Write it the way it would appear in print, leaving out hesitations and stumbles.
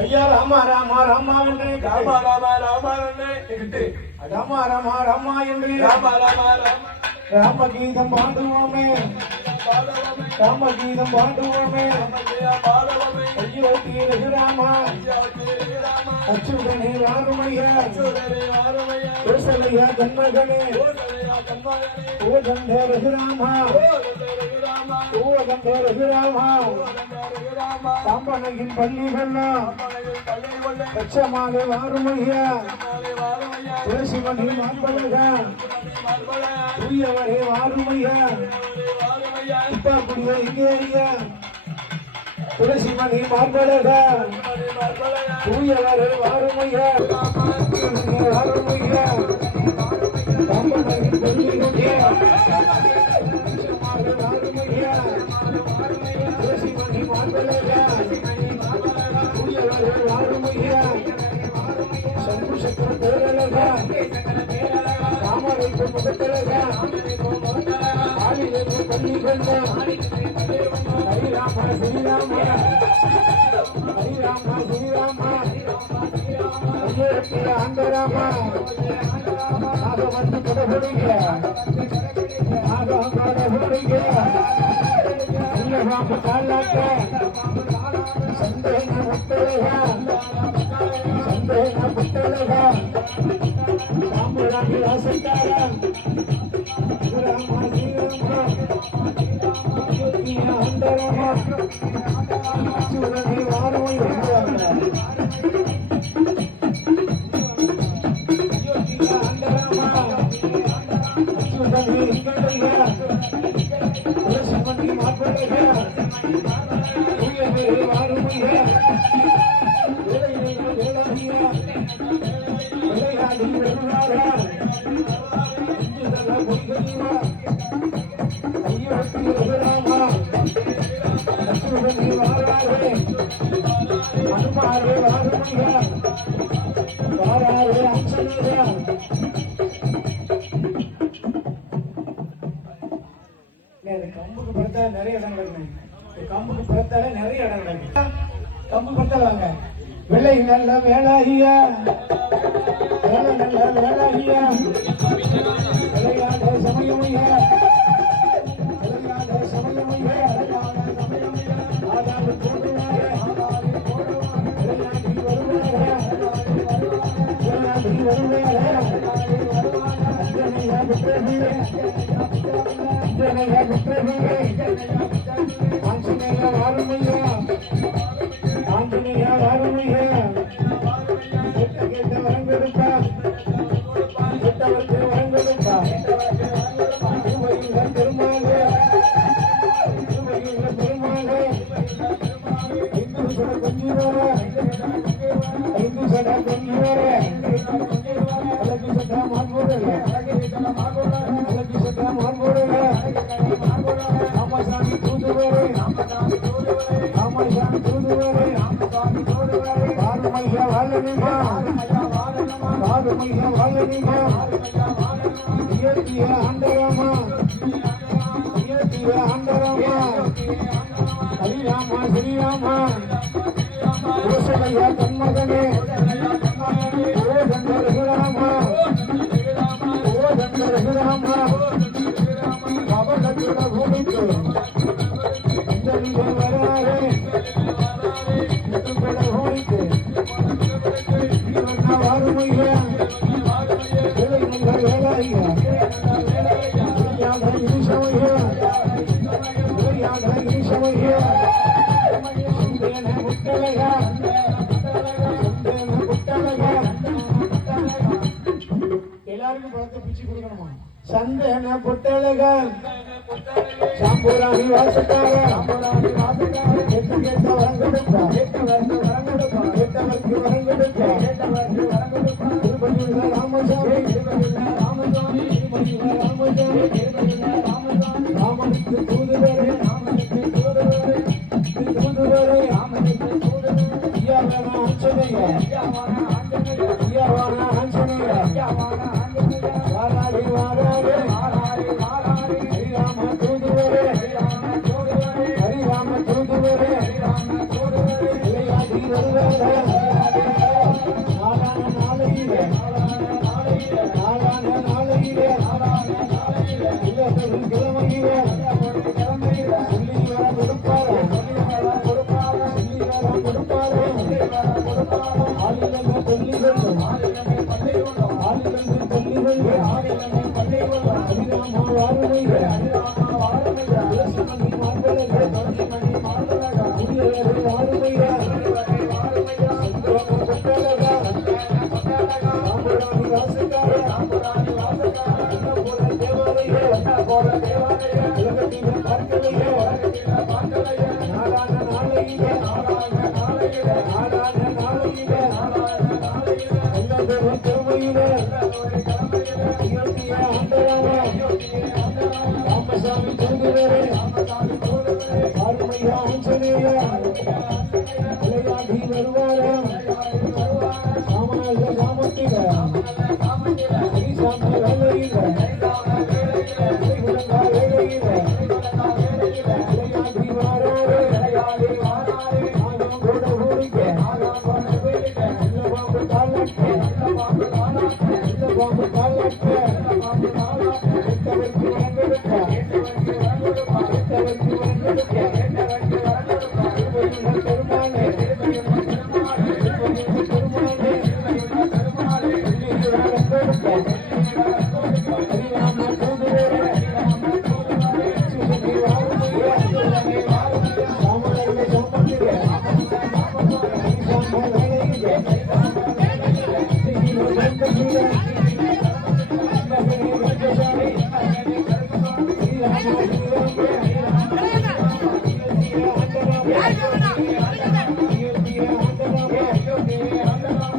ஐயா ராமா ராமா ராமா என்று ராமா ராமா ராமா என்று ராமா ராமா ராமா என்று ராமா ராமா ராம கீதம் பாடுவோமே ராம கீதம் பாடுவோமே ஐயோ ராமா அச்சுதனே ராமையா கோசலையா கண்மகனே ஓ கந்தே ரகுராமா ஓ கந்தே ரகுராமா சாம்பனையின் பள்ளிகள்லாம் பச்சமாக வாருமையா துளசிமணி மாம்பழகா தூயவரே வாருமையா இப்பா குடிய இங்கேயா துளசிமணி மாம்பழகா தூயவரே வாருமையா வாருமையா சாம்பனையின் பள்ளிகள்லாம் வாருமையா துளசிமணி மாம்பழகா ராமரைக்கு முகத்திலகா ஆளிலிருந்து பள்ளி கொண்ட ஹரிராமா ஸ்ரீராமா ஹரிராமா ஸ்ரீராமா ஐயரத்திய ஆந்தராமா ஆக வந்து கொடகுடிங்க ஆக கொடகுடிங்க ஐயராம காலாக்க சந்தேக முத்தலகா சந்தேக முத்தலகா சாம்பராணி வாசக்காரா ராமா ஸ்ரீராமா அயோத்தியா அந்தரமா அச்சுதனே வாரமை அயோத்தியா அந்தரமா அச்சுதனே இங்கடையா துளசிமணி மார்படையா உயவே வாருமையா வேலையிலே வேளாகியா விளையாடி வெறுவாரா இந்துதல பொய்கையா ஐயோத்தி ரகுராமா அச்சுதனே வாராரே அனுமாரே வாருமையா வாராரே அஞ்சனேயா கம்புக்கு படுத்தா நிறைய இடம் கிடக்கு கம்புக்கு படுத்தால நிறைய இடம் கிடக்கு கம்பு படுத்தாங்க வெள்ளை நல்ல வேளாகியா வேலை நல்ல வேளாகியா விளையாட சமயமையா விளையாட சமயமையா ஆதாரி போடுவாரே விளையாடி வருவாரே விளையாடி வருவாரே அஞ்சனையா விட்டே அஞ்சனையா விட்டே ஆஞ்சநேயா வாருமையா ஆஞ்சநேயா வாருமையா கேட்ட வரம் கொடுப்பா கேட்டவருக்கு வரம் கொடுப்பா திருமையுள்ள பெருமாளே திருமையுள்ள பெருமாளே இந்து சட கொஞ்சி வர இந்து சட கொஞ்சி வர அழகு சட்டா மார்போடல அழகு சட்டா மார்போடல ராமசாமி தூதுவரே ராமசாமி தூதுவரே வாருமையா வாழனிமா வாருமையா வாழனிமா இயற்கைய ஆண்டராமா இயற்கைய ஆண்டராமா ஹரிராமா ஸ்ரீராமா கோசலையா தன்மகனே ஓ தந்த ரகுராமா ஓ தந்த ரகுராமா அவலத்துட பூமிக்கு அஞ்சலிலே வராரே முத்துப்பட பூமிக்கு ஜீவனா வாருமையா வேலை நல்ல வேலாயா விளையாட ஈசமையா விளையாட ஈசமையா சந்தேன முட்டலையா சந்தேன முட்டலையா எல்லாருக்கும் பழத்தை பிச்சு கொடுக்கணுமா சந்தேன பொட்டழகா சாம்பூராணி வாசக்கார கேட்ட கேட்ட வரம் கொடுப்பா கேட்டவருக்கு வரம் கொடுப்பா திருப்பதியுள்ள ராமசாமி ராமனுக்கு தூதுவரே தூதுவரே ஐயாவான ஆஞ்சநேயா ஐயாவான ஆஞ்சநேயா வாராரே வாராரே ஹரிராம தூதுவரே ஹரிராம தூதுவரே விளையாடி வருவாரே நாளான நாளையிலே நாளான நாளையிலே இல்லத்தில் கிழமையிலே சொல்லி வர கொடுப்பாரே சொல்லி வர கொடுப்பாரே ஆளிலங்க சொல்லி வெல்லும் ஆளிலங்க சொல்லி வெல்லும் ஹரிராமா வாருமையே துளசிமணி மார்பலையே புரியவரே வாருமையா சந்திரம கொட்டழகா சாம்பராணி வாசக்காரா என்ன போல தேவாலயே உலகத்திலே பார்க்கலையே நாளான நாளையிலே நாளான நாளையிலே நல்லதொரு திறமையிலே இயற்கைய ஆண்டராமா ராமசாமி தூதுவரே வாருமையா ஆஞ்சநேயா விளையாடி வருவாரா சாமானிய சாமத்தில ஹரிசாமி வேலையில விளங்கா வேலையில விளையாடி வாராரே நாகம் கூட ஊரிக்க நல்ல பாம்பு காலாட்ட